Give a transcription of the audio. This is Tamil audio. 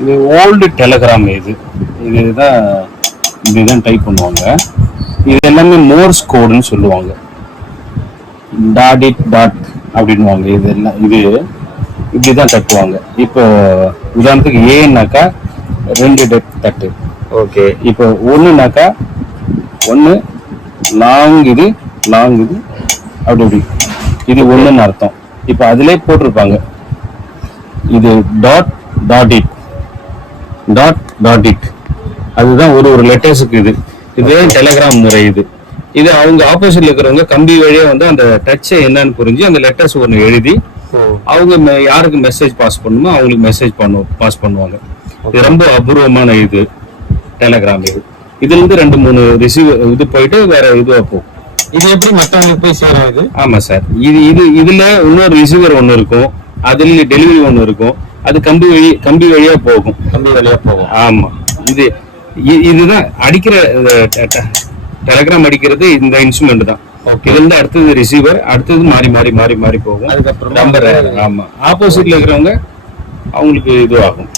இது ஓல்டு டெலகிராம். இதுதான் டைப் பண்ணுவாங்க. இது எல்லாமே மோர்ஸ் கோடுன்னு சொல்லுவாங்க. டாட் அப்படின்வாங்க. இது இப்படிதான் தட்டுவாங்க. இப்போ உதாரணத்துக்கு ஏன்னாக்கா 2 தட்டு. ஓகே. இப்போ ஒண்ணுனாக்கா 1 லாங் இது அப்படி இது ஒண்ணுன்னு அர்த்தம். இப்போ அதிலே போட்டிருப்பாங்க இது டாட் இட். அதுதான் ஒரு லெட்டர்ஸுக்கு இது டெலகிராம் முறை. இது அவங்க ஆப்போசிட்ல இருக்கிறவங்க கம்பி வழியா அந்த டச்சை என்னன்னு புரிஞ்சு அந்த லெட்டர்ஸ் ஒன்று எழுதி அவங்க யாருக்கு மெசேஜ் பாஸ் பண்ணுமோ அவங்களுக்கு மெசேஜ் பாஸ் பண்ணுவாங்க. இது ரொம்ப அபூர்வமான டெலகிராம். இதுல இருந்து 2-3 ரிசீவர் போயிட்டு வேற இதுவா போகும். இது எப்படி மற்றவங்களுக்கு போய் சேரும்? ஆமா சார். இதுல இன்னொரு ரிசீவர் ஒண்ணு இருக்கும். அதுல டெலிவரி ஒண்ணு இருக்கும். அது கம்பி வழியா போகும். ஆமா. இதுதான் அடிக்கிற டெலகிராம் அடிக்கிறது. இந்த இன்ஸ்ட்ருமெண்ட் தான். இதுல இருந்து அடுத்தது ரிசீவர், அடுத்தது மாறி போகும். அதுக்கப்புறம் நம்பர். ஆமா. ஆப்போசிட்ல இருக்கிறவங்க அவங்களுக்கு இதுவாகும்.